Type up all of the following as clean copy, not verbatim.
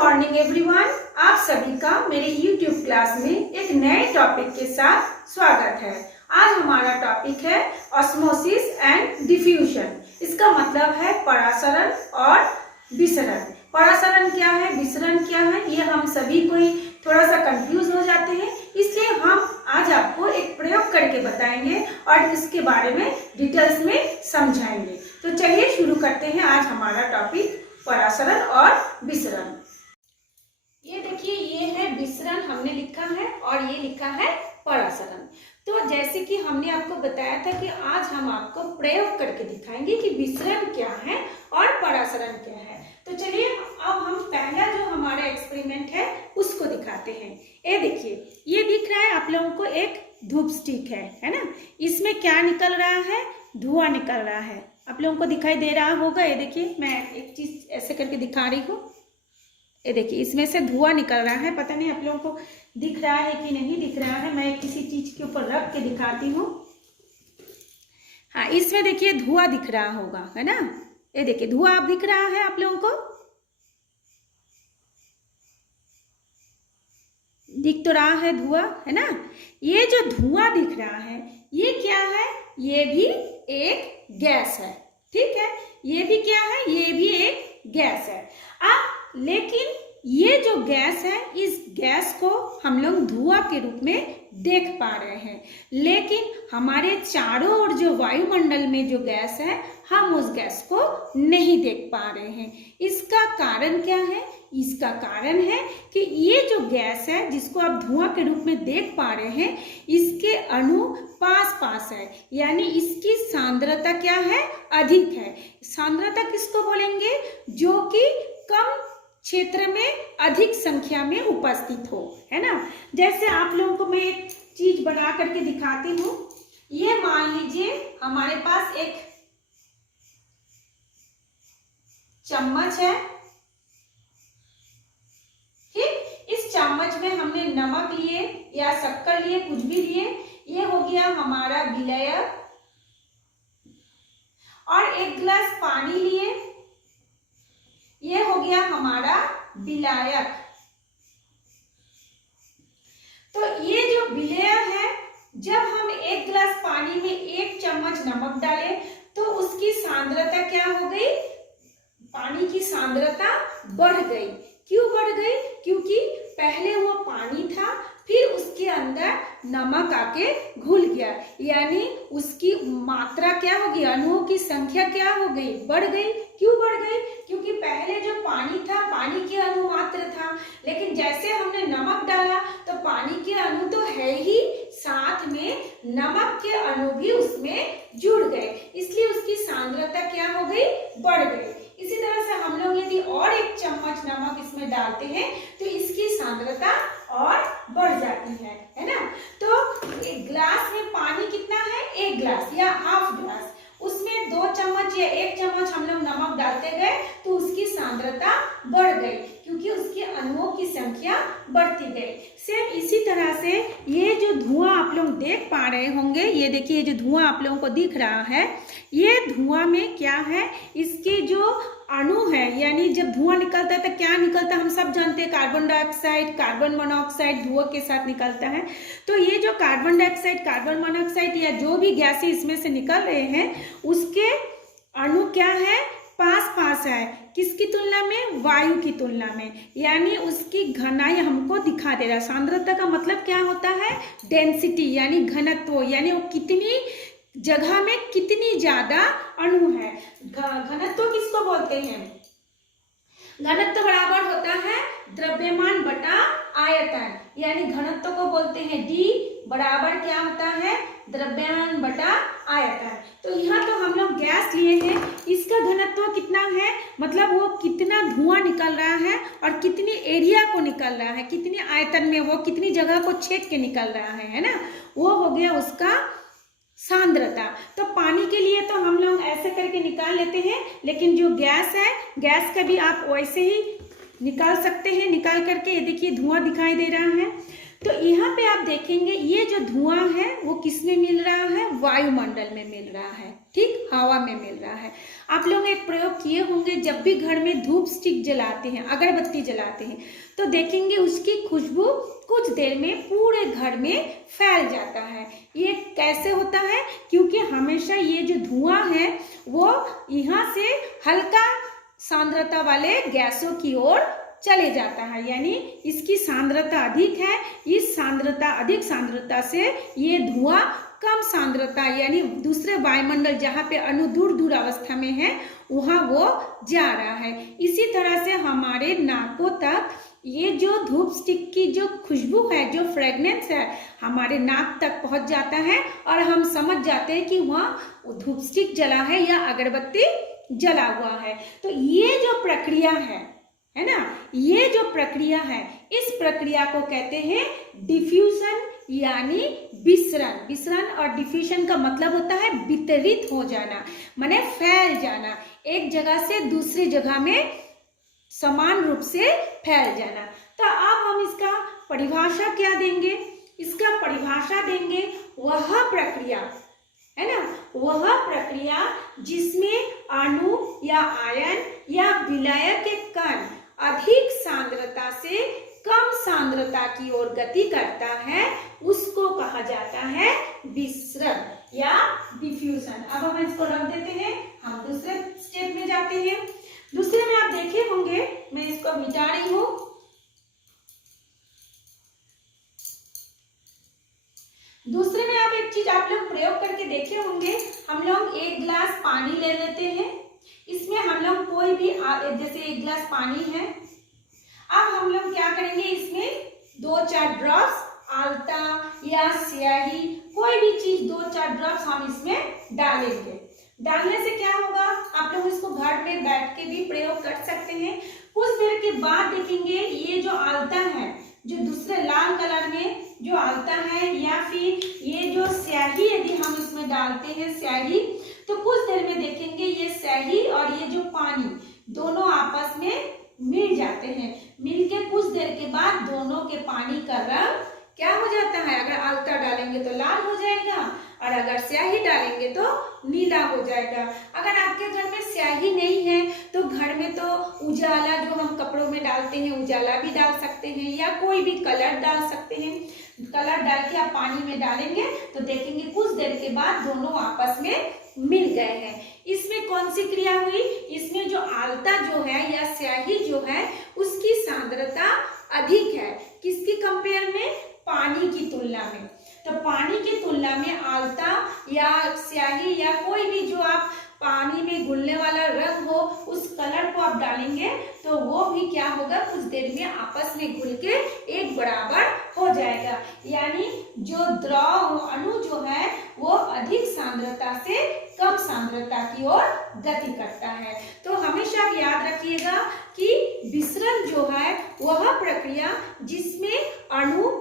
Morning everyone, आप सभी का मेरे YouTube क्लास में एक नए टॉपिक के साथ स्वागत है। आज हमारा टॉपिक है ऑस्मोसिस एंड डिफ्यूजन। इसका मतलब है परासरण और विसरण। परासरण क्या है, विसरण क्या है, ये हम सभी को ही थोड़ा सा कंफ्यूज हो जाते हैं, इसलिए हम आज आपको एक प्रयोग करके बताएंगे और इसके बारे में डिटेल्स में समझाएंगे। तो चलिए शुरू करते हैं आज हमारा टॉपिक परासरण और विसरण। ये देखिए, ये है विसरण हमने लिखा है और ये लिखा है परासरण। तो जैसे कि हमने आपको बताया था कि आज हम आपको प्रयोग करके दिखाएंगे कि विसरण क्या है और परासरण क्या है। तो चलिए अब हम पहला जो हमारा एक्सपेरिमेंट है उसको दिखाते हैं। ये देखिए, ये दिख रहा है आप लोगों को एक धूप स्टिक है ना। इसमें क्या निकल रहा है, धुआं निकल रहा है। आप लोगों को दिखाई दे रहा होगा। ये देखिए, मैं एक चीज ऐसे करके दिखा रही हूँ। ये देखिए, इसमें से धुआं निकल रहा है। पता नहीं आप लोगों को दिख रहा है कि नहीं दिख रहा है। मैं किसी चीज के ऊपर रख के दिखाती हूँ। हाँ, इसमें देखिए धुआं दिख रहा होगा, है ना। ये देखिए धुआं आप दिख रहा है आप लोगों को, दिख तो रहा है धुआं, है ना। ये जो धुआं दिख रहा है ये क्या है, ये भी एक गैस है। ठीक है, ये भी क्या है, ये भी एक गैस है। अब लेकिन ये जो गैस है, इस गैस को हम लोग धुआं के रूप में देख पा रहे हैं, लेकिन हमारे चारों ओर जो वायुमंडल में जो गैस है हम उस गैस को नहीं देख पा रहे हैं। इसका कारण क्या है? इसका कारण है कि ये जो गैस है जिसको आप धुआं के रूप में देख पा रहे हैं, इसके अणु पास पास है, यानी इसकी सांद्रता क्या है, अधिक है। सांद्रता किसको बोलेंगे? जो कि कम क्षेत्र में अधिक संख्या में उपस्थित हो, है ना। जैसे आप लोगों को मैं एक चीज बना करके दिखाती हूँ। ये मान लीजिए हमारे पास एक चम्मच है। ठीक, इस चम्मच में हमने नमक लिए या शक्कर लिए, कुछ भी लिए। ये हो गया हमारा विलयक। और एक गिलास पानी लिए, ये हो गया हमारा विलायक। तो ये जो विलयक है, जब हम एक गिलास पानी में एक चम्मच नमक डाले तो उसकी सांद्रता क्या हो गई, पानी की सांद्रता बढ़ गई। क्यों बढ़ गई? क्योंकि पहले वो पानी था, फिर उसके अंदर नमक आके घुल गया, यानी उसकी मात्रा क्या हो गई, अणुओं की संख्या क्या हो गई, बढ़ गई। क्यों बढ़ गई? क्योंकि पहले जो पानी था, पानी के अणु मात्र था, लेकिन जैसे हमने नमक डाला तो पानी के अणु तो है ही, साथ में नमक के अणु भी उसमें जुड़ गए, इसलिए उसकी सांद्रता क्या हो गई, बढ़ गई। इसी तरह से हम लोग यदि और एक चम्मच नमक इसमें डालते हैं तो इसकी सांद्रता और बढ़ जाती है ना। तो एक गिलास में पानी कितना है, एक गिलास या हाफ गिलास, उसमें 2 चम्मच या 1 चम्मच हम लोग नमक डालते गए तो उसकी सांद्रता बढ़ गई, क्योंकि उसके अणुओं की संख्या बढ़ती गई। सेम इसी तरह से ये जो धुआं आप लोग देख पा रहे होंगे, ये देखिए, ये जो धुआं आप लोगों को दिख रहा है, ये धुआं में क्या है, इसके जो अणु है, यानी जब धुआं निकलता है तो क्या निकलता है, हम सब जानते हैं कार्बन डाइऑक्साइड, कार्बन मोनोऑक्साइड धुआं के साथ निकलता है। तो ये जो कार्बन डाइऑक्साइड, कार्बन मोनोऑक्साइड या जो भी गैसें इसमें से निकल रहे हैं, उसके अणु क्या है, पास पास है। किसकी तुलना में? वायु की तुलना में, यानी उसकी घनाई हमको दिखा दे रहा है। सांद्रता का मतलब क्या होता है, डेंसिटी, यानी घनत्व, यानी वो कितनी जगह में कितनी ज्यादा अणु है। घनत्व किसको बोलते हैं? घनत्व बराबर होता है द्रव्यमान बटा आयतन, यानी घनत्व को बोलते हैं D बराबर क्या होता है, द्रव्यमान बटा आयतन। तो यहाँ तो हम लोग गैस लिए हैं, इसका घनत्व कितना है, मतलब वो कितना धुआं निकल रहा है और कितनी एरिया को निकल रहा है, कितनी आयतन में, वो कितनी जगह को छेद के निकल रहा है ना, वो हो गया उसका सांद्रता। तो पानी के लिए तो हम लोग ऐसे करके निकाल लेते हैं, लेकिन जो गैस है, गैस का भी आप वैसे ही निकाल सकते हैं। निकाल करके ये देखिए धुआं दिखाई दे रहा है। तो यहाँ पे आप देखेंगे ये जो धुआं है वो किसमें मिल रहा है, वायुमंडल में मिल रहा है, ठीक, हवा में मिल रहा है। आप लोग एक प्रयोग किए होंगे, जब भी घर में धूप स्टिक जलाते हैं, अगरबत्ती जलाते हैं, तो देखेंगे उसकी खुशबू कुछ देर में पूरे घर में फैल जाता है। ये कैसे होता है, क्योंकि हमेशा ये जो धुआं है वो यहाँ से हल्का सांद्रता वाले गैसों की ओर चले जाता है, यानी इसकी सांद्रता अधिक है। इस अधिक सांद्रता से ये धुआं कम सांद्रता यानी दूसरे वायुमंडल जहाँ पे अणु दूर दूर अवस्था में है वहाँ वो जा रहा है। इसी तरह से हमारे नाकों तक ये जो धूप स्टिक की जो खुशबू है, जो फ्रेगनेंस है, हमारे नाक तक पहुंच जाता है और हम समझ जाते हैं कि वहाँ धूप स्टिक जला है या अगरबत्ती जला हुआ है। तो ये जो प्रक्रिया है ना, ये जो प्रक्रिया है, इस प्रक्रिया को कहते हैं डिफ्यूजन यानी विसरण। विसरण और डिफ्यूजन का मतलब होता है वितरित हो जाना, माने फैल जाना, एक जगह से दूसरी जगह में समान रूप से फैल जाना। तो अब हम इसका परिभाषा क्या देंगे, इसका परिभाषा देंगे वह प्रक्रिया, है ना, वह प्रक्रिया जिसमें अणु या आयन या विलय के कण अधिक सांद्रता से कम सांद्रता की ओर गति करता है, उसको कहा जाता है विसरण या डिफ्यूजन। अब हम इसको रख देते हैं, हम दूसरे स्टेप में जाते हैं। दूसरे में आप देखे होंगे, मैं इसको मिटा रही हूं। दूसरे में आप एक चीज आप लोग प्रयोग करके देखे होंगे, हम लोग एक गिलास पानी ले लेते हैं, इसमें हम लोग कोई भी जैसे एक गिलास पानी है, अब हम लोग क्या करेंगे, इसमें 2-4 ड्रॉप्स आल्ता या स्याही कोई भी चीज 2-4 ड्रॉप्स हम इसमें डालेंगे। डालने से क्या होगा, आप लोग इसको घर में बैठ के भी प्रयोग कर सकते हैं। कुछ देर के बाद देखेंगे ये जो आल्ता है, जो दूसरे लाल कलर में जो आल्ता है या फिर ये जो स्याही यदि हम इसमें डालते हैं स्याही, तो कुछ देर में देखेंगे ये स्याही और ये जो पानी दोनों आपस में मिल जाते हैं। मिलके कुछ देर के बाद दोनों के पानी का रंग क्या हो जाता है, अगर आल्ता डालेंगे तो लाल हो जाएगा और अगर स्याही डालेंगे तो नीला हो जाएगा। अगर आपके घर में स्याही नहीं है तो घर में तो उजाला जो हम कपड़ों में डालते हैं उजाला भी डाल सकते हैं या कोई भी कलर डाल सकते हैं। कलर डाल के आप पानी में डालेंगे तो देखेंगे कुछ देर के बाद दोनों आपस में मिल गए हैं। इसमें कौन सी क्रिया हुई, इसमें जो आल्ता जो है या स्याही जो है उसकी सांद्रता अधिक है, किसकी कंपेयर में, पानी की तुलना में। तो पानी की तुलना में आल्ता या स्याही या कोई भी जो आप पानी में घुलने वाला रंग हो उस कलर को आप डालेंगे तो वो भी क्या होगा, कुछ देर में आपस में घुल के एक बराबर हो जाएगा। यानी जो द्रव अणु जो है वो अधिक सांद्रता से कम सांद्रता की ओर गति करता है। तो हमेशा आप याद रखिएगा कि विसरण जो है वह प्रक्रिया जिसमें अणु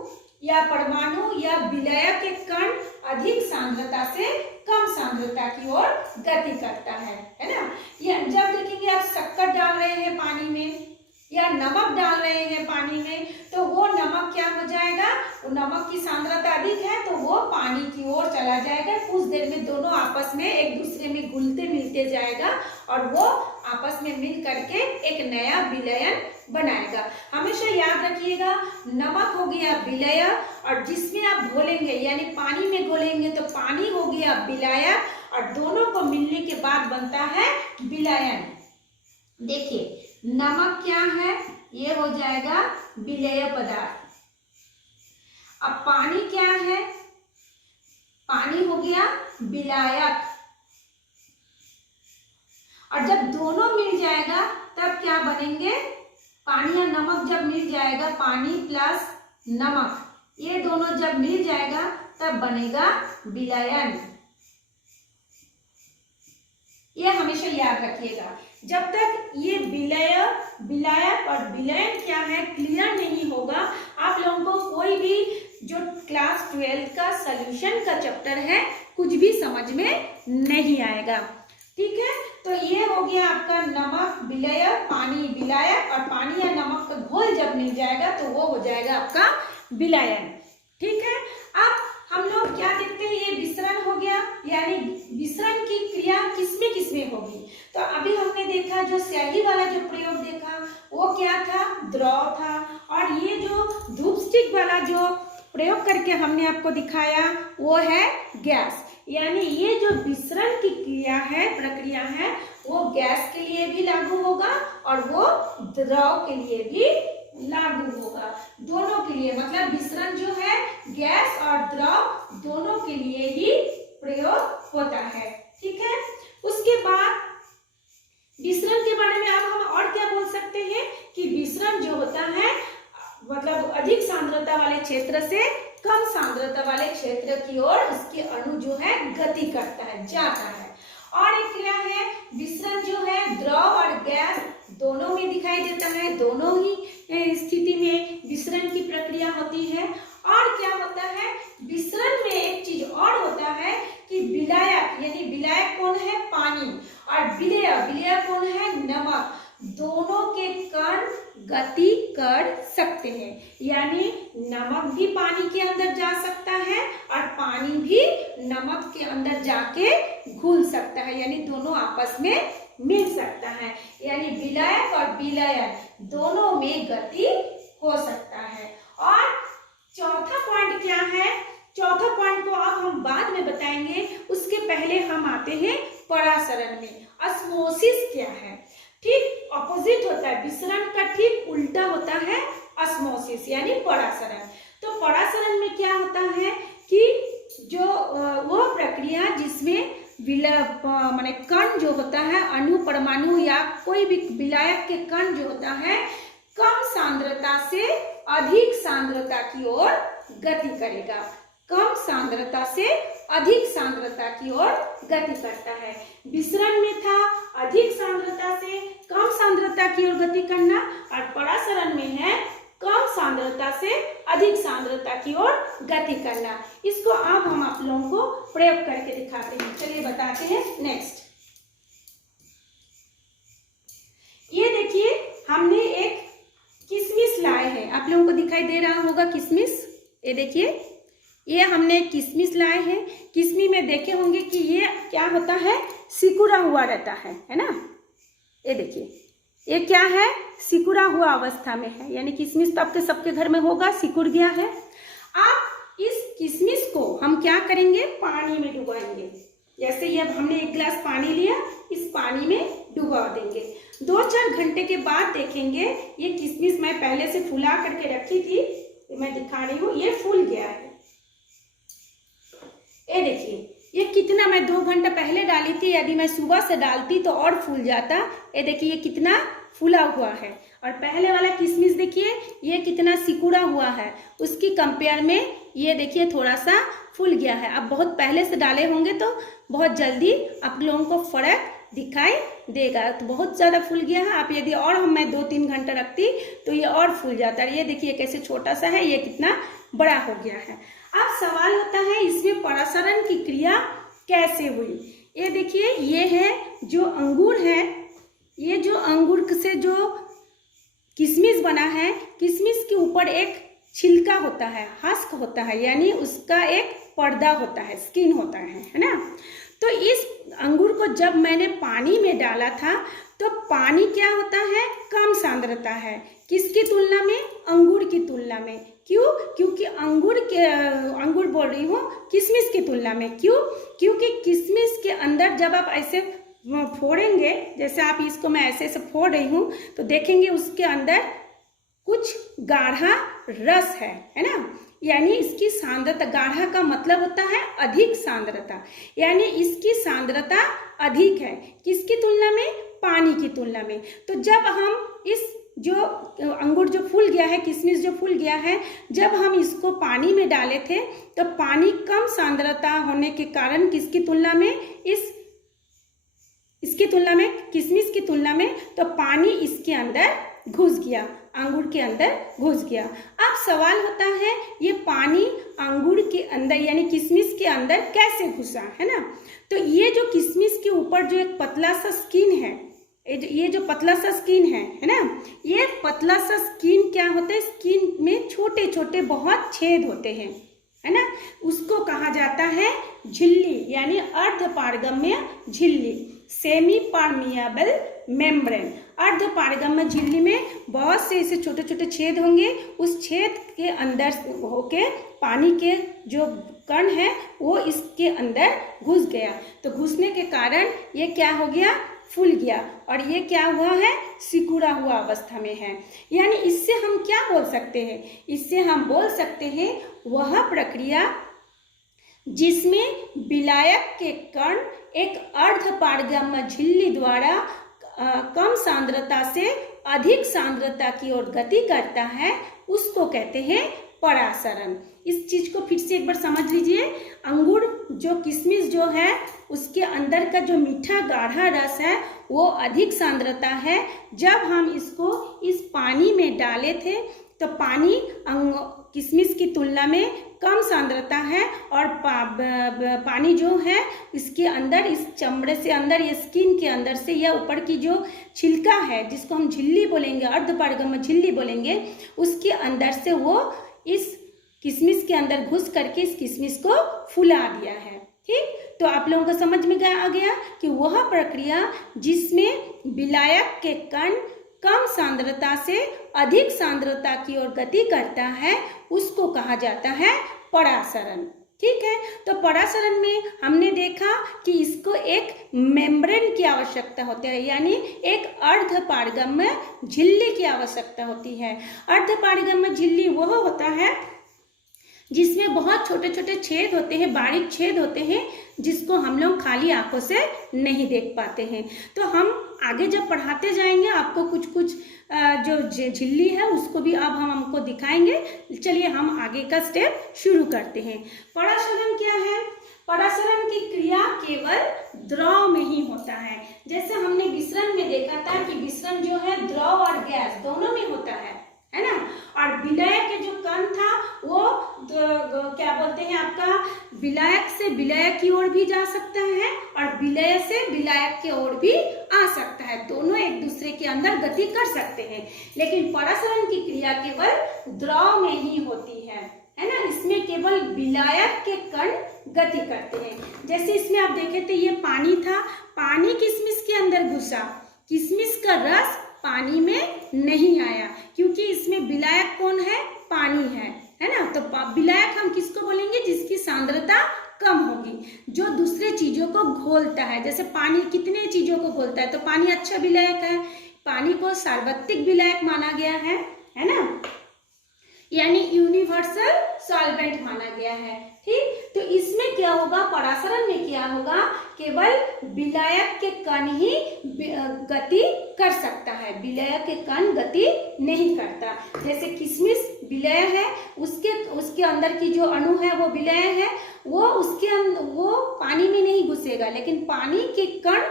या परमाणु या विलय के कण अधिक सांद्रता से कम सांद्रता की ओर गति करता है ना। या जब देखेंगे आप शक्कर डाल रहे हैं पानी में या नमक डाल रहे हैं पानी में तो वो नमक क्या हो जाएगा, वो नमक की सांद्रता अधिक है तो वो पानी की ओर चला जाएगा। कुछ देर में दोनों आपस में एक दूसरे में घुलते मिलते जाएगा और वो आपस में मिल करके एक नया विलयन बनाएगा। हमेशा याद रखिएगा नमक हो गया विलय और जिसमें आप घोलेंगे यानी पानी में घोलेंगे तो पानी हो गया विलय और दोनों को मिलने के बाद बनता है विलयन। देखिए नमक क्या है, ये हो जाएगा विलेय पदार्थ। अब पानी क्या है, पानी हो गया विलायक। और जब दोनों मिल जाएगा तब क्या बनेंगे, पानी या नमक जब मिल जाएगा, पानी प्लस नमक ये दोनों जब मिल जाएगा तब बनेगा विलयन। ये हमेशा याद रखिएगा। जब तक ये विलायक और विलयन क्या है क्लियर नहीं होगा, आप लोगों को कोई भी जो क्लास 12 का सॉल्यूशन का चैप्टर है कुछ भी समझ में नहीं आएगा। ठीक है, तो ये हो गया आपका नमक विलय, पानी विलायक और पानी या नमक का घोल जब मिल जाएगा तो वो हो जाएगा आपका विलयन। ठीक है, अब हम लोग क्या देखते हैं, ये विसरण हो गया, यानी विसरण की क्रिया किसमें किसमें होगी। तो अभी हमने देखा जो स्याही वाला जो प्रयोग देखा वो क्या था, द्रव था, और ये जो धूप स्टिक वाला जो प्रयोग करके हमने आपको दिखाया वो है गैस। यानी ये जो विसरण की क्रिया है, प्रक्रिया है, वो गैस के लिए भी लागू होगा और वो द्रव के लिए भी लागू होगा, दोनों के लिए। मतलब विसरण जो है गैस और द्रव दोनों के लिए ही प्रयोग होता है। ठीक है, उसके बाद विसरण के बारे में अब हम और क्या बोल सकते हैं कि विसरण जो होता है मतलब अधिक सांद्रता वाले क्षेत्र से कम सांद्रता वाले क्षेत्र की ओर उसके अणु जो है गति करता है, जाता है। और एक क्या है, विसरण जो है द्रव और गैस दोनों में दिखाई देता है, दोनों ही स्थिति में विसरण की प्रक्रिया होती है। और क्या होता है, विसरण में एक चीज और होता है कि विलायक, यानी विलायक कौन है, पानी, और विलेय, विलेय कौन है, नमक, दोनों के कण गति कर सकते हैं। यानी नमक भी पानी के अंदर जा सकता है और पानी भी नमक के अंदर जाके घुल सकता है, यानी दोनों आपस में मिल सकता है। यानी विलायक और विलयन दोनों में गति हो सकता है। और चौथा पॉइंट क्या है, चौथा पॉइंट को अब हम बाद में बताएंगे, उसके पहले हम आते हैं परासरण में। ऑस्मोसिस क्या है, ठीक ऑपोजिट होता है, विसरण का ठीक उल्टा होता है ऑस्मोसिस यानी परासरण। तो परासरण में क्या होता है कि जो वो प्रक्रिया जिसमें माने कण जो होता है, अणु परमाणु या कोई भी विलायक के कण जो होता है, कम सांद्रता से अधिक सांद्रता की ओर गति करेगा, कम सांद्रता से अधिक सांद्रता की ओर गति करता है। विसरण में था अधिक सांद्रता से कम सांद्रता की ओर गति करना, और परासरण में है कम सांद्रता से अधिक सांद्रता की ओर गति करना। इसको अब हम आप लोगों को प्रयोग करके दिखाते हैं। चलिए बताते हैं। नेक्स्ट ये देखिए, हमने एक किशमिश लाए हैं, आप लोगों को दिखाई दे रहा होगा किशमिश। ये देखिए, ये हमने किशमिश लाए हैं। किशमिश में देखे होंगे कि ये क्या होता है, सिकुड़ा हुआ रहता है ना। ये देखिए, ये क्या है, सिकुड़ा हुआ अवस्था में है, यानी किशमिश तो आपके सबके घर में होगा, सिकुड़ गया है। अब इस किशमिश को हम क्या करेंगे, पानी में डुबाएंगे। जैसे ये अब हमने एक गिलास पानी लिया, इस पानी में डुबा देंगे। 2-4 घंटे के बाद देखेंगे ये किशमिश मैं पहले से फुला करके रखी थी, मैं दिखा रही हूँ, ये फूल गया है। ये देखिए, ये कितना मैं 2 घंटा पहले डाली थी, यदि मैं सुबह से डालती तो और फूल जाता। ये देखिए, ये कितना फूला हुआ है। और पहले वाला किशमिश देखिए, ये कितना सिकुड़ा हुआ है, उसकी कंपेयर में ये देखिए थोड़ा सा फूल गया है। अब बहुत पहले से डाले होंगे तो बहुत जल्दी आप लोगों को फर्क दिखाई देगा। तो बहुत ज़्यादा फूल गया है। आप यदि और मैं 2-3 घंटा रखती तो ये और फूल जाता है। ये देखिए कैसे छोटा सा है, ये कितना बड़ा हो गया है। अब सवाल होता है इसमें परासरण की क्रिया कैसे हुई। ये देखिए, ये है जो अंगूर है, ये जो अंगूर से जो किशमिश बना है, किशमिश के ऊपर एक छिलका होता है, हस्क होता है, यानी उसका एक पर्दा होता है, स्किन होता है ना। तो इस अंगूर को जब मैंने पानी में डाला था तो पानी क्या होता है, कम सांद्रता है। किसकी तुलना में, अंगूर की तुलना में। क्यों, क्योंकि अंगूर बोल रही हूँ किशमिश की तुलना में। क्यों, क्योंकि किशमिश के अंदर जब आप ऐसे फोड़ेंगे, जैसे आप इसको मैं ऐसे ऐसे फोड़ रही हूँ, तो देखेंगे उसके अंदर कुछ गाढ़ा रस है ना। यानी इसकी सांद्रता, गाढ़ा का मतलब होता है अधिक सांद्रता, यानी इसकी सांद्रता अधिक है। किसकी तुलना में, पानी की तुलना में। तो जब हम इस जो अंगूर जो फूल गया है, किशमिश जो फूल गया है, जब हम इसको पानी में डाले थे तो पानी कम सांद्रता होने के कारण किसकी तुलना में, इसकी तुलना में, किशमिश की तुलना में, तो पानी इसके अंदर घुस गया, अंगूर के अंदर घुस गया। अब सवाल होता है ये पानी अंगूर के अंदर यानी किशमिश के अंदर कैसे घुसा, है ना। तो ये जो किशमिश के ऊपर जो एक पतला सा स्किन है, ये जो पतला सा स्किन है ना, ये पतला सा स्किन क्या होता है, स्किन में छोटे छोटे बहुत छेद होते हैं, है ना, उसको कहा जाता है झिल्ली, यानी अर्धपारगम्य झिल्ली, सेमी परमिएबल मेम्ब्रेन। अर्धपारगम्य झिल्ली में बहुत से ऐसे छोटे छोटे छेद होंगे, उस छेद के अंदर होके पानी के जो कण है वो इसके अंदर घुस गया, तो घुसने के कारण ये क्या हो गया, फूल गया, और ये क्या हुआ है, सिकुड़ा हुआ अवस्था में है। यानी इससे हम क्या बोल सकते हैं, इससे हम बोल सकते हैं वह प्रक्रिया जिसमें विलायक के कण एक अर्धपारगम्य झिल्ली द्वारा कम सांद्रता से अधिक सांद्रता की ओर गति करता है, उसको कहते हैं परासरण। इस चीज को फिर से एक बार समझ लीजिए। अंगूर जो किशमिश जो है उसके अंदर का जो मीठा गाढ़ा रस है वो अधिक सांद्रता है। जब हम इसको इस पानी में डाले थे तो पानी किशमिश की तुलना में कम सांद्रता है, और पानी जो है इसके अंदर, इस चमड़े से अंदर, ये स्किन के अंदर से या ऊपर की जो छिलका है जिसको हम झिल्ली बोलेंगे, अर्धपारगम्य झिल्ली बोलेंगे, उसके अंदर से वो इस किशमिश के अंदर घुस करके इस किशमिश को फुला दिया है। ठीक, तो आप लोगों को समझ में आ गया कि वह प्रक्रिया जिसमें विलायक के कण कम सांद्रता से अधिक सांद्रता की ओर गति करता है उसको कहा जाता है परासरण। ठीक है, तो परासरण में हमने देखा कि इसको एक मेम्ब्रेन की आवश्यकता होती है, यानी एक अर्धपारगम्य झिल्ली की आवश्यकता होती है। अर्धपारगम्य झिल्ली वह होता है जिसमें बहुत छोटे छोटे छेद होते हैं, बारीक छेद होते हैं, जिसको हम लोग खाली आंखों से नहीं देख पाते हैं। तो हम आगे जब पढ़ाते जाएंगे आपको कुछ कुछ जो झिल्ली है उसको भी अब हम हमको दिखाएंगे। चलिए हम आगे का स्टेप शुरू करते हैं। परासरण क्या है? परासरण की क्रिया केवल द्रव में ही होता है। जैसे हमने विसरण में देखा था कि विसरण जो है द्रव और गैस दोनों में होता है ना। और विलय के जो कण था वो क्या बोलते हैं आपका, विलायक से विलयक की ओर भी जा सकता है और विलय से विलायक की ओर भी आ सकता है। दोनों एक दूसरे के अंदर गति कर सकते हैं, लेकिन परासरण की क्रिया केवल द्रव में ही होती है ना। इसमें केवल विलायक के कण गति करते हैं। जैसे इसमें आप देखे थे ये पानी था, पानी किशमिश के अंदर घुसा, किशमिश का रस पानी में नहीं आया, क्योंकि इसमें विलायक कौन है, पानी है ना। तो विलायक हम किसको बोलेंगे, जिसकी सांद्रता कम होगी, जो दूसरे चीजों को घोलता है। जैसे पानी कितने चीजों को घोलता है, तो पानी अच्छा विलायक है, पानी को सार्वत्रिक विलायक माना गया है ना, यानी यूनिवर्सल सॉल्वेंट माना गया है। ठीक, तो इसमें क्या होगा, परासरण में क्या होगा, केवल विलायक के कण ही गति कर सकता है, विलायक के कण गति नहीं करता। जैसे किशमिश विलय है, उसके अंदर की जो अणु है वो विलय है, वो पानी में नहीं घुसेगा, लेकिन पानी के कण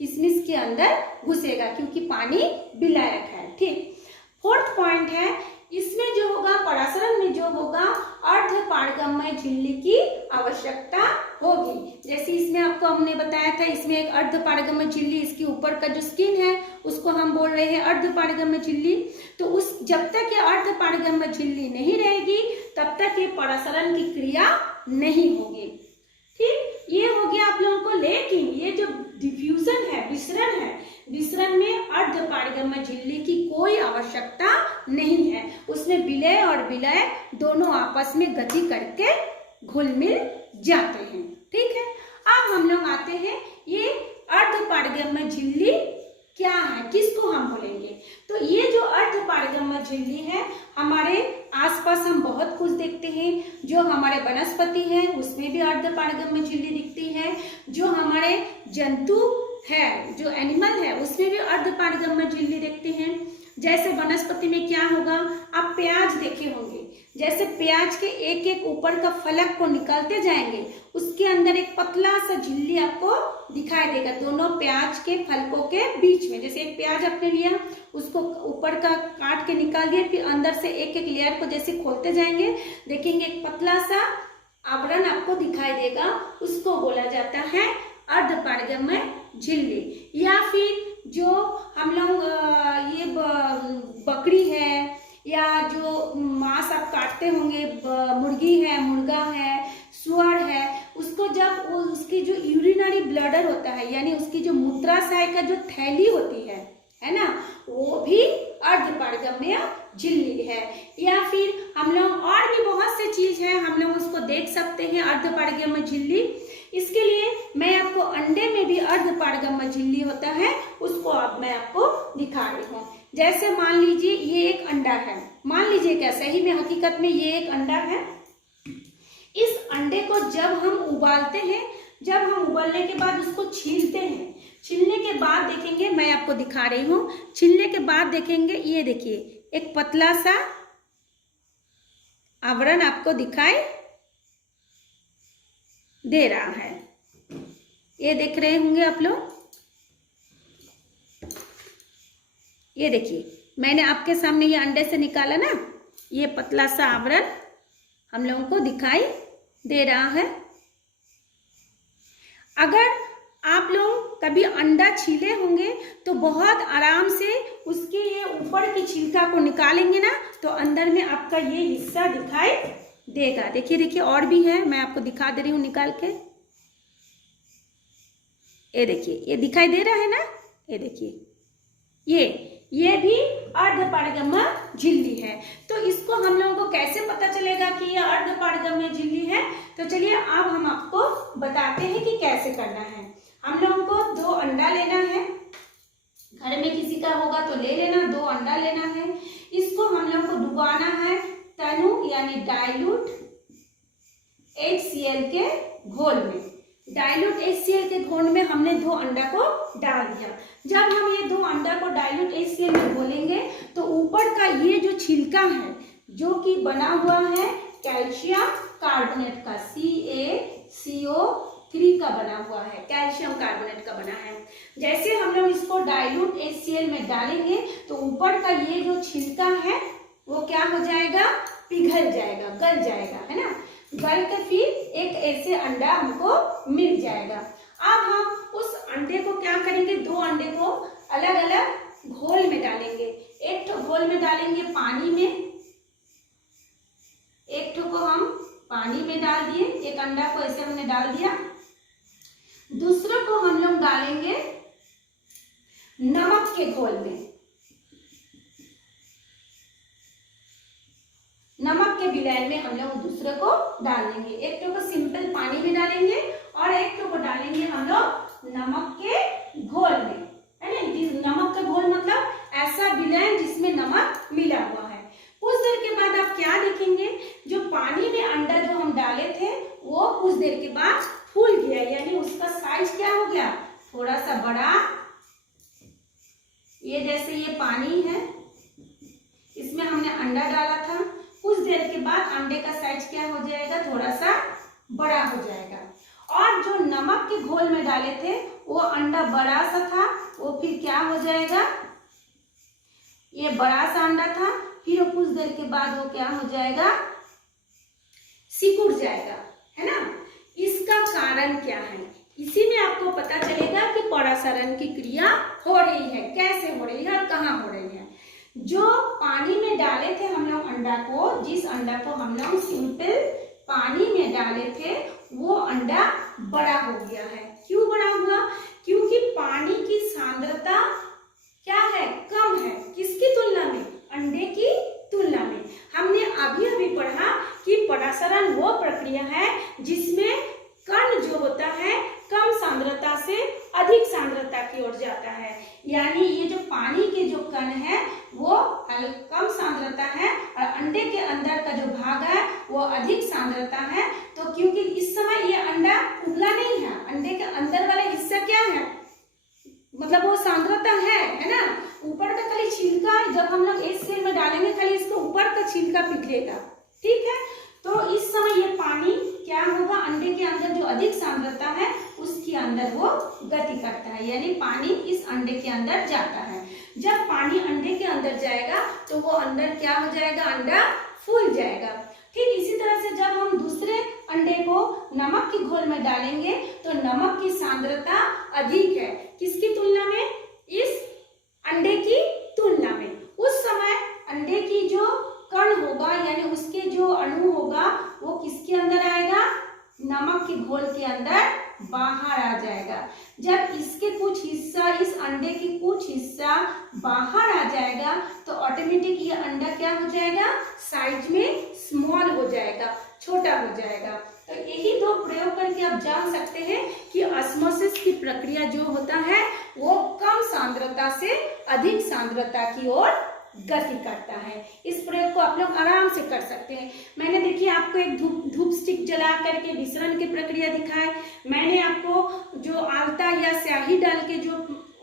किशमिश के अंदर घुसेगा, क्योंकि पानी विलायक है। ठीक, फोर्थ पॉइंट है, इसमें जो होगा, परासरण में जो होगा, अर्धपारगम्य झिल्ली की आवश्यकता होगी। जैसे इसमें आपको हमने बताया था, इसमें एक अर्धपारगम्य झिल्ली, इसके ऊपर का जो स्किन है उसको हम बोल रहे हैं अर्धपारगम्य झिल्ली। तो जब तक ये अर्धपारगम्य झिल्ली नहीं रहेगी तब तक ये परासरण की क्रिया नहीं होगी। ठीक, ये हो गया आप लोगों को। लेकिन ये जो डिफ्यूजन है, विसरण है, विसरण में अर्धपारगम्य झिल्ली की कोई आवश्यकता नहीं है। उसमें विलय और विलय दोनों आपस में गति करके घुल मिल जाते हैं। ठीक है, अब हम लोग आते हैं, ये अर्धपारगम्य झिल्ली क्या है, किसको हम बोलेंगे। तो ये जो अर्धपारगम्य झिल्ली है, हमारे आसपास हम बहुत कुछ देखते हैं। जो हमारे वनस्पति है उसमें भी अर्धपारगम्य झिल्ली दिखती है। जो हमारे जंतु है, जो एनिमल है, उसमें भी अर्धपारगम्य झिल्ली देखते हैं। जैसे वनस्पति में क्या होगा, आप प्याज देखे होंगे, जैसे प्याज के एक एक ऊपर का फलक को निकालते जाएंगे, उसके अंदर एक पतला सा झिल्ली आपको दिखाई देगा, दोनों प्याज के फलकों के बीच में। जैसे एक प्याज आपने लिया, उसको ऊपर का काट के निकाल दिया, फिर अंदर से एक एक लेयर को जैसे खोलते जाएंगे, देखेंगे एक पतला सा आवरण आपको दिखाई देगा, उसको बोला जाता है अर्धपारगम्य झिल्ली। या फिर जो हम लोग ये बकरी है या जो मांस आप काटते होंगे, मुर्गी है, मुर्गा है, सुअर है, उसको जब उसकी जो यूरिनरी ब्लडर होता है यानी उसकी जो मूत्राशय का जो थैली होती है ना, वो भी अर्धपारगम्य झिल्ली है। या फिर हम लोग और भी बहुत से चीज है, हम लोग उसको देख सकते हैं अर्धपारगम्य झिल्ली। इसके लिए मैं आपको अंडे में भी अर्धपारगम्य झिल्ली होता है, उसको अब मैं आपको दिखा रही हूँ। जैसे मान लीजिए ये एक अंडा है, मान लीजिए क्या सही में हकीकत में ये एक अंडा है। इस अंडे को जब हम उबालते हैं, जब हम उबालने के बाद उसको छीलते हैं, छीलने के बाद देखेंगे, मैं आपको दिखा रही हूँ, छीलने के बाद देखेंगे, ये देखिए एक पतला सा आवरण आपको दिखाई दे रहा है। ये देख रहे होंगे आप लोग, ये देखिए मैंने आपके सामने ये अंडे से निकाला ना, ये पतला सा आवरण हम लोगों को दिखाई दे रहा है। अगर आप लोग कभी अंडा छीले होंगे तो बहुत आराम से उसके ये ऊपर की छिलका को निकालेंगे ना, तो अंदर में आपका ये हिस्सा दिखाई देगा। देखिए देखिए और भी है, मैं आपको दिखा दे रही हूँ निकाल के। ये देखिए ये दिखाई दे रहा है ना, ये देखिए ये भी अर्धपारगम्य झिल्ली है। तो इसको हम लोगों को कैसे पता चलेगा कि ये अर्धपारगम्य झिल्ली है? तो चलिए अब हम आपको बताते हैं कि कैसे करना है। हम लोगों को 2 अंडा लेना है, घर में किसी का होगा तो ले लेना, 2 अंडा लेना है। इसको हम लोगों को डुबाना है तनु यानी डाइल्यूट HCl के घोल में। डाइल्यूट HCl के घोल में हमने 2 अंडा को डाल दिया। जब हम ये 2 अंडा को डाइल्यूट HCl में घोलेंगे तो ऊपर का ये जो छिलका है जो कि बना हुआ है कैल्शियम कार्बोनेट का, CaCO3 का बना हुआ है, कैल्शियम कार्बोनेट का बना है। जैसे हम लोग इसको डाइल्यूट HCl में डालेंगे तो ऊपर का ये जो छिलका है वो क्या हो जाएगा, पिघल जाएगा, गल जाएगा, है ना। गल के फिर एक ऐसे अंडा हमको मिल जाएगा। अब हम उस अंडे को क्या करेंगे, 2 अंडे को अलग अलग घोल में डालेंगे। एक तो घोल में डालेंगे पानी में, एक तो को हम पानी में डाल दिए, एक अंडा को ऐसे हमने डाल दिया। दूसरे को हम लोग डालेंगे नमक के घोल में, नमक के विलयन में हम लोग दूसरे को डाल देंगे। एक तो को सिंपल पानी में डालेंगे और एक तो को डालेंगे हम लोग नमक के घोल में, है ना। नमक का घोल मतलब ऐसा विलयन जिसमें नमक मिला हुआ है। कुछ देर के बाद आप क्या देखेंगे, जो पानी में अंडा जो हम डाले थे वो कुछ देर के बाद फूल गया, यानी उसका साइज क्या हो गया, थोड़ा सा बड़ा। ये जैसे ये पानी है, इसमें हमने अंडा डाला था, कुछ देर के बाद अंडे का साइज क्या हो जाएगा, थोड़ा सा बड़ा हो जाएगा। और जो नमक के घोल में डाले थे वो अंडा बड़ा सा था, वो फिर क्या हो जाएगा, ये बड़ा सा अंडा था, फिर कुछ देर के बाद वो क्या हो जाएगा, सिकुड़ जाएगा, है ना। इसका कारण क्या है, इसी में आपको पता चलेगा कि परासरण की क्रिया हो रही है, कैसे हो रही है और कहाँ हो रही है। जो पानी में डाले थे हम लोग अंडा को, जिस अंडा को हम लोग सिंपल पानी में डाले थे वो अंडा बड़ा हो गया है। क्यों बड़ा हुआ, क्योंकि पानी की सांद्रता क्या है, कम है। किसकी तुलना में, अंडे की तुलना में। हमने अभी पढ़ा कि परासरण वो प्रक्रिया है जिसमें कण जो होता है कम सांद्रता से अधिक सांद्रता की ओर जाता है। यानी ये जो पानी के जो कण है वो कम सांद्रता है और अंडे के अंदर का जो भाग है वो अधिक सांद्रता है। तो क्योंकि इस समय ये अंडा उबला नहीं है, अंडे के अंदर वाला हिस्सा क्या है, मतलब वो सांद्रता है ना। ऊपर का खाली छिलका, जब हम लोग HCl में डालेंगे खाली इसके ऊपर का छिलका पिघलेगा, ठीक है। तो इस समय ये पानी क्या होगा, अंडे के अंदर जो अधिक सांद्रता है उसके अंदर वो गति करता है, यानी पानी इस अंडे के अंदर जाता है। जब पानी अंडे के अंदर जाएगा तो वो अंदर क्या हो जाएगा, अंडा फूल जाएगा। ठीक इसी तरह से जब हम दूसरे अंडे को नमक के घोल में डालेंगे तो नमक की सांद्रता अधिक है, किसकी तुलना में, इस अंडे की तुलना में। उस समय अंडे की जो कण होगा यानी उसके जो अणु होगा वो किसके अंदर आएगा, नमक के घोल के अंदर बाहर आ जाएगा। जब इसके कुछ हिस्सा, इस अंडे की कुछ हिस्सा बाहर आ जाएगा तो ऑटोमेटिक ये अंडा क्या हो जाएगा, साइज में स्मॉल हो जाएगा, छोटा हो जाएगा। तो यही दो प्रयोग करके आप जान सकते हैं कि ऑस्मोसिस की प्रक्रिया जो होता है वो कम सांद्रता से अधिक सांद्रता की ओर गति करता है। इस प्रयोग को आप लोग आराम से कर सकते हैं। मैंने देखिए आपको एक धूप स्टिक जला करके विसरण की प्रक्रिया दिखाए। मैंने आपको जो आलता या स्याही डाल के जो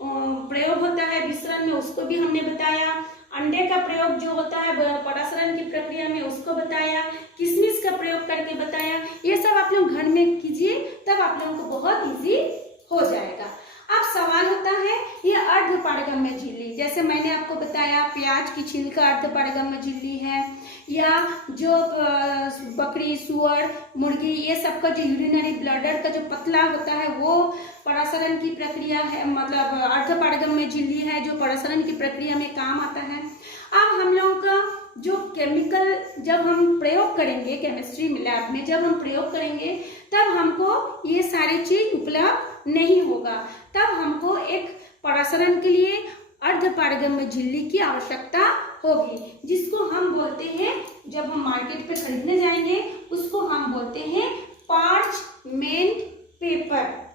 प्रयोग होता है विसरण में उसको भी हमने बताया। अंडे का प्रयोग जो होता है परासरण की प्रक्रिया में उसको बताया। किशमिश का प्रयोग करके बताया। ये सब आप लोग घर में कीजिए, तब आप लोगों को बहुत इजी हो जाएगा। अब सवाल होता है ये अर्धपारगम्य झिल्ली, जैसे मैंने आपको बताया प्याज की छिलका अर्धपारगम्य झिल्ली है, या जो बकरी, सुअर, मुर्गी ये सब का जो यूरिनरी ब्लडर का जो पतला होता है वो परासरण की प्रक्रिया है, मतलब अर्धपारगम्य झिल्ली है जो परासरण की प्रक्रिया में काम आता है। अब हम लोगों का जो केमिकल जब हम प्रयोग करेंगे केमिस्ट्री लैब में, जब हम प्रयोग करेंगे तब हमको ये सारी चीज उपलब्ध नहीं होगा, तब हमको एक परासरण के लिए अर्धपारगम्य झिल्ली की आवश्यकता होगी, जिसको हम बोलते हैं, जब हम मार्केट पे खरीदने जाएंगे उसको हम बोलते हैं पार्चमेंट पेपर।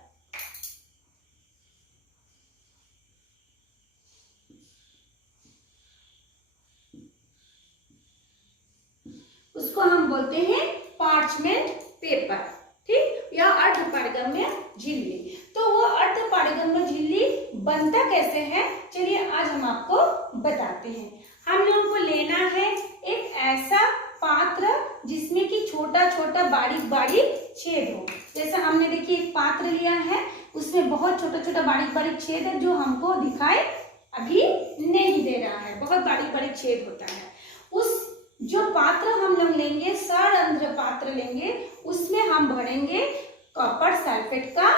उसको हम बोलते हैं पार्चमेंट पेपर, ठीक, या अर्धपारगम्य झिल्ली। तो वो अर्धपारगम्य झिल्ली बनता कैसे है, चलिए आज हम आपको बताते हैं। हम लोगों को लेना है एक ऐसा पात्र जिसमें कि छोटा छोटा बारीक बारीक छेद हो। जैसा हमने देखिए एक पात्र लिया है, उसमें बहुत छोटा छोटा बारीक बारीक छेद है जो हमको दिखाई अभी नहीं दे रहा है, बहुत बारीक बारीक छेद होता है। उस जो पात्र हम लोग लेंगे, सरंध्र पात्र लेंगे, उसमें हम भरेंगे कॉपर सल्फेट का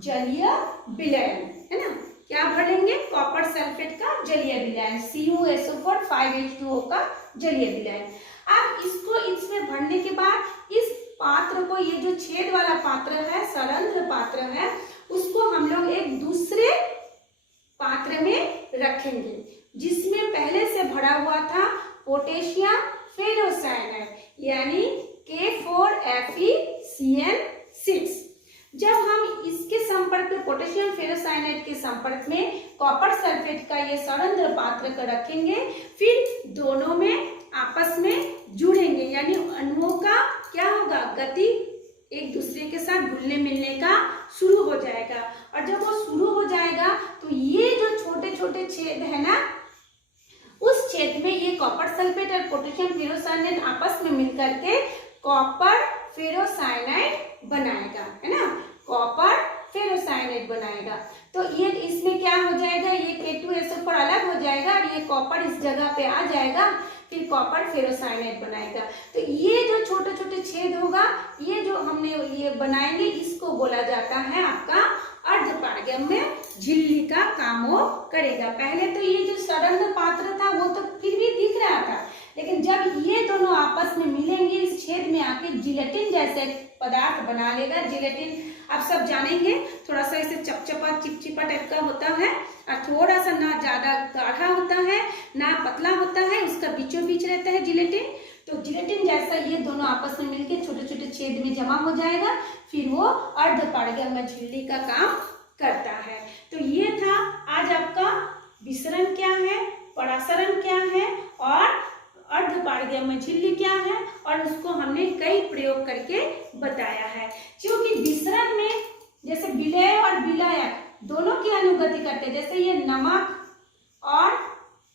जलीय विलयन, है ना। क्या भरेंगे, कॉपर सल्फेट का जलीय विलयन, CuSO4 5H2O का जलीय विलयन। अब इसको इसमें भरने के बाद इस पात्र को, ये जो छेद वाला पात्र है, सरंध्र पात्र है, उसको हम लोग एक दूसरे पात्र में रखेंगे जिसमें पहले से भरा हुआ था पोटेशियम फेरोसाइनाइड यानी K4FeCN6। जब हम इसके संपर्क में, पोटेशियम फेरोसाइनाइड के संपर्क में कॉपर सल्फेट का ये सरंध्र पात्र को रखेंगे, फिर दोनों में आपस में जुड़ेंगे, यानी अणुओं का क्या होगा, गति एक दूसरे के साथ घुलने मिलने का शुरू हो जाएगा। और जब वो शुरू हो जाएगा तो ये जो छोटे छोटे छेद है ना, उस छेद में ये कॉपर सल्फेट और पोटेशियम फेरोसाइनाइड आपस में मिलकर के कॉपर फेरोसाइनाइड बनाएगा, है ना, कॉपर फेरोसाइनाइड बनाएगा। तो ये इसमें क्या हो जाएगा, ये K2SO4 अलग हो जाएगा और ये कॉपर इस जगह पे आ जाएगा, फिर कॉपर फेरोसाइनाइड बनाएगा। तो ये जो छोटे छोटे छेद होगा, ये जो हमने ये बनाएंगे, इसको बोला जाता है आपका अर्धपारगम्य झिल्ली का काम वो करेगा। पहले तो ये जो सरंध्र पात्र था वो तो फिर भी दिख रहा था, लेकिन जब ये दोनों आपस में मिलेंगे इस छेद में आके जिलेटिन जैसे पदार्थ बना लेगा। जिलेटिन आप सब जानेंगे, थोड़ा सा इसे चपचपा चिपचिपा टाइप का होता है और थोड़ा सा ना ज्यादा गाढ़ा होता है ना पतला होता है, उसका बीचों बीच रहता है जिलेटिन। तो जिलेटिन जैसा ये दोनों आपस में मिलकर छोटे छोटे छेद में जमा हो जाएगा, फिर वो अर्धपारगम्य झिल्ली का काम करता है। तो ये था आज आपका विसरण क्या है, परासरण क्या है और अर्धपारगम्य झिल्ली क्या है, और उसको हमने कई प्रयोग करके बताया है। क्योंकि विसरण में जैसे विलय और विलायक दोनों की अनुगति करते हैं, जैसे ये नमक और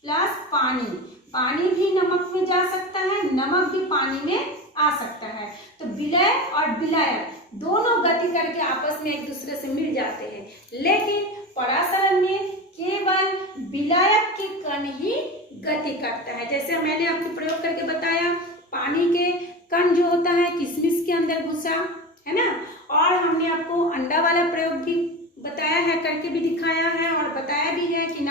प्लस पानी, पानी भी नमक में जा सकता है, नमक भी पानी में आ सकता है। तो विलय और विलायक दोनों गति करके आपस में एक दूसरे से मिल जाते हैं, लेकिन परासरण में केवल विलायक के कण ही गति करता है। जैसे मैंने आपको प्रयोग करके बताया, पानी के कण जो होता है किशमिश के अंदर घुसा, है ना, और हमने आपको अंडा वाला प्रयोग भी बताया है, करके भी दिखाया है और बताया भी है कि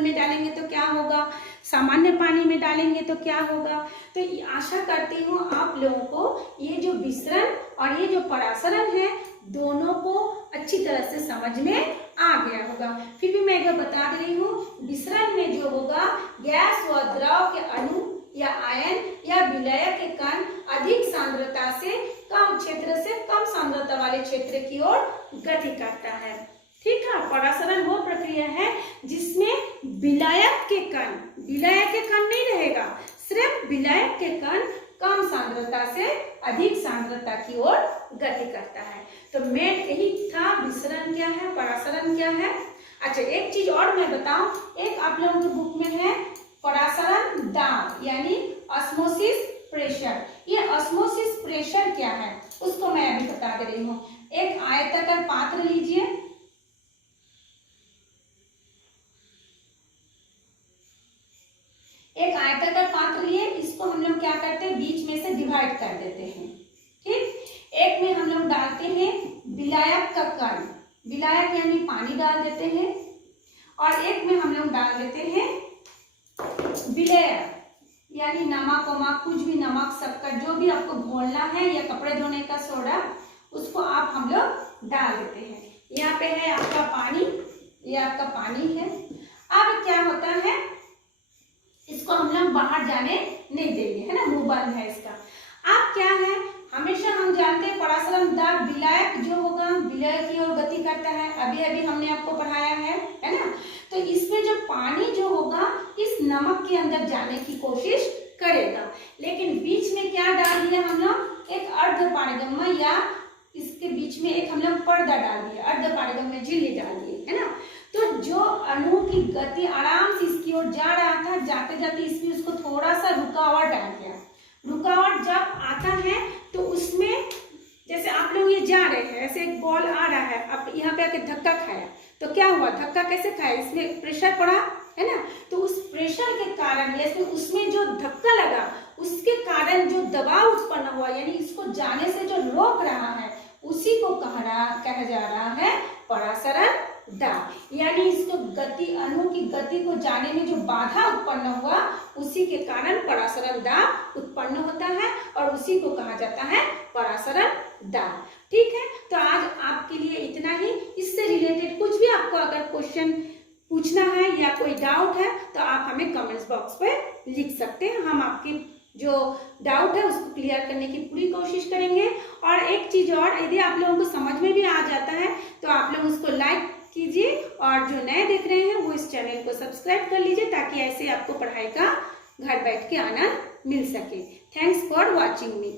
जल में डालेंगे तो क्या होगा, सामान्य पानी में डालेंगे तो क्या होगा। तो आशा करती हूँ आप लोगों को ये जो विसरण और ये जो परासरण है दोनों को अच्छी तरह से समझ में आ गया होगा। फिर भी मैं एक बार बता दे रही हूँ, विसरण में जो होगा गैस व द्रव के अणु या आयन या विलय के कण अधिक सांद्रता से कम क्षेत्र से कम सांद्रता वाले क्षेत्र की ओर गति करता है। ठीक है, परासरण वो प्रक्रिया है जिसमें विलायक के कण नहीं रहेगा, सिर्फ विलायक के कण कम सांद्रता से अधिक सांद्रता की ओर गति करता है। तो मेन यही था, विसरण क्या है, परासरण क्या है। अच्छा, एक चीज और मैं बताऊं, एक आप लोगों के बुक में है परासरण दाब यानी ऑस्मोसिस प्रेशर। ये ऑस्मोसिस प्रेशर क्या है उसको मैं अभी बता दे रही हूँ। एक आयताकार पात्र लीजिए, एक आयताकार पात्र लिए, इसको हम लोग क्या करते हैं, बीच में से डिवाइड कर देते हैं। ठीक, एक में हम लोग डालते हैं विलायक का कण, विलायक यानी पानी डाल देते हैं, और एक में हम लोग डाल देते हैं विलेय यानी नमक वमक, कुछ भी नमक शक्कर जो भी आपको घोलना है या कपड़े धोने का सोडा, उसको आप हम लोग डाल देते हैं। यहाँ पे है आपका पानी, ये आपका पानी है। अब क्या होता है, इसको हम लोग बाहर जाने नहीं देंगे, है ना, मुंह बंद है इसका। अब क्या है, हमेशा हम जानते हैं परासरण दाब विलायक जो होगा विलय की ओर गति करता है, अभी अभी हमने आपको पढ़ाया है ना। तो इसमें जो पानी जो होगा इस नमक के अंदर जाने की कोशिश करेगा, लेकिन बीच में क्या डाल दिया हम लोग, एक अर्धपारगम्य या इसके बीच में एक हम लोग पर्दा डाल दिया, अर्धपारगम्य झिल्ली डाल दी, है ना। तो जो अणु की गति आराम से इसकी ओर जा रहा था, जाते जाते इसमें उसको थोड़ा सा रुकावट आ गया। रुकावट जब आता है तो उसमें जैसे आप लोग ये जा रहे हैं, ऐसे एक बॉल आ रहा है, आप यहाँ पे आके धक्का खाया, तो क्या हुआ, धक्का कैसे खाया, इसमें प्रेशर पड़ा, है ना। तो उस प्रेशर के कारण जैसे उसमें जो धक्का लगा उसके कारण जो दबाव उत्पन्न हुआ, यानी इसको जाने से जो रोक रहा है उसी को कहा जा रहा है परासरण दाब। यानी इसको गति, अणु की गति को जाने में जो बाधा उत्पन्न हुआ उसी के कारण परासरण दाब उत्पन्न होता है, और उसी को कहा जाता है परासरण दाब। ठीक है, तो आज आपके लिए इतना ही। इससे रिलेटेड कुछ भी आपको अगर क्वेश्चन पूछना है या कोई डाउट है तो आप हमें कमेंट्स बॉक्स पे लिख सकते हैं, हम आपकी जो डाउट है उसको क्लियर करने की पूरी कोशिश करेंगे। और एक चीज और, यदि आप लोगों को समझ में भी आ जाता है तो आप लोग उसको लाइक कीजिए, और जो नए देख रहे हैं वो इस चैनल को सब्सक्राइब कर लीजिए, ताकि ऐसे आपको पढ़ाई का घर बैठ के आनंद मिल सके। Thanks for watching me.